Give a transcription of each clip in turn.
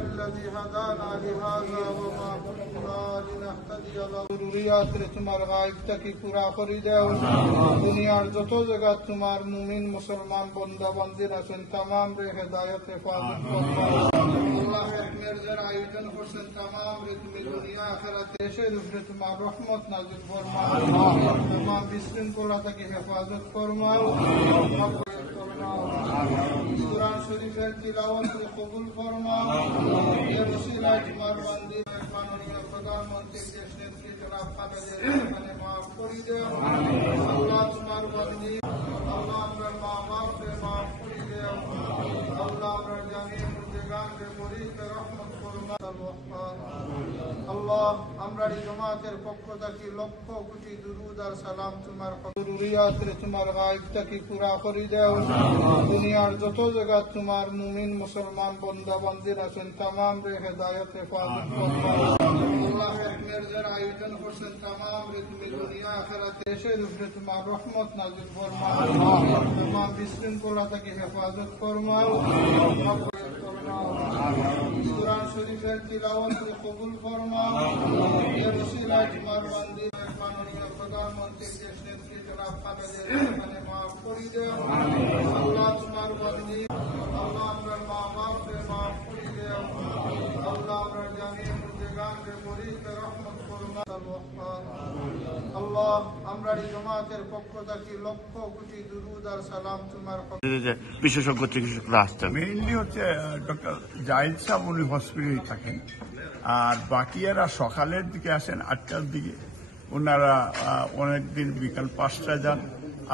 الذي هدانا لهذا وما كنا لنهتدي لولا ضروريات তোমার গায়বটা কি পুরা করে দাও দুনিয়ার যত জায়গা তোমার মুমিন মুসলমান বান্দা বান্দির আছেন तमाम রে হেদায়েত হেফাজত ফরমাও আল্লাহ মেরজার আয়োজন করছেন तमाम রে তুমি দুনিয়া আখিরাত দেশের উপরে তোমার রহমত নাযিল ফরমাও तमाम বিশৃঙ্খলা থেকে হেফাজত ফরমাও কুরআন শরীফের তিলাওয়াত কবুল ফরমাও এর ওসিলায় তোমার বান্দি মাননীয় প্রধানমন্ত্রী দেশ নেত্রী জনাব খালেদা জিয়াকে মাফ করে দাও আল্লাহ তোমার বান্দি আল্লাহ আমরা মা বাপকে মাফ করে দাও আল্লাহ আমরা জামিয়ে মুর্দেগানকে মরিদকে রহমত ফরমাও আল্লাহ আমরা এই জামাতের পক্ষ থেকে লক্ষ কোটি দুরুদ আর সালাম তোমার জরুরিয়াত তোমার গায়বটা কি পুরা করে দাও দুনিয়ার যত জায়গা তোমার মুমিন মুসলমান বান্দা বান্দির আছেন तमाम রে হেদায়েত হেফাজত ফরমাও আল্লাহ মেরজার আয়োজন করছেন तमाम রে তুমি দুনিয়া আখিরাত দেশের উপরে তোমার রহমত নাযিল ফরমাও तमाम বিশৃঙ্খলা থেকে হেফাজত ফরমাও কুরআন শরীফের তিলাওয়াত কবুল ফরমাও এর ওসিলায় তোমার বান্দি মাননীয় প্রধানমন্ত্রী দেশ নেত্রী জনাব খালেদা জিয়াকে মাফ করে দাও আল্লাহ তোমার বান্দি আল্লাহ আমরা মা বাপকে মাফ করে দাও আল্লাহ আমরা জামিয়ে মুর্দেগানকে মরিদকে রহমত ফরমাও আল্লাহ আমরা এই জামাতের পক্ষ থেকে লক্ষ কোটি দুরুদ আর সালাম তোমার বিশেষজ্ঞ চিকিৎসকরা আসছেন মেইনলি হচ্ছে ডক্টর জাহিদ সাহেব উনি হসপিটালে থাকেন আর বাকিরা সকালের দিকে আসেন 8টার দিকে ওনারা অনেকদিন বিকাল 5টায় যান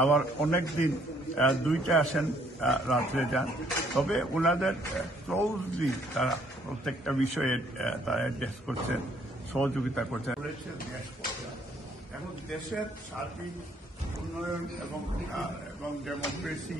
আবার অনেকদিন 2টায় আসেন রাত্রে যান তবে ওনাদের ক্লোজলি তারা প্রত্যেকটা বিষয়ে তারা অ্যাড্রেস করছেন সহযোগিতা করছেন এখন দেশের সার্বিক উন্নয়ন এবং ডেমোক্রেসি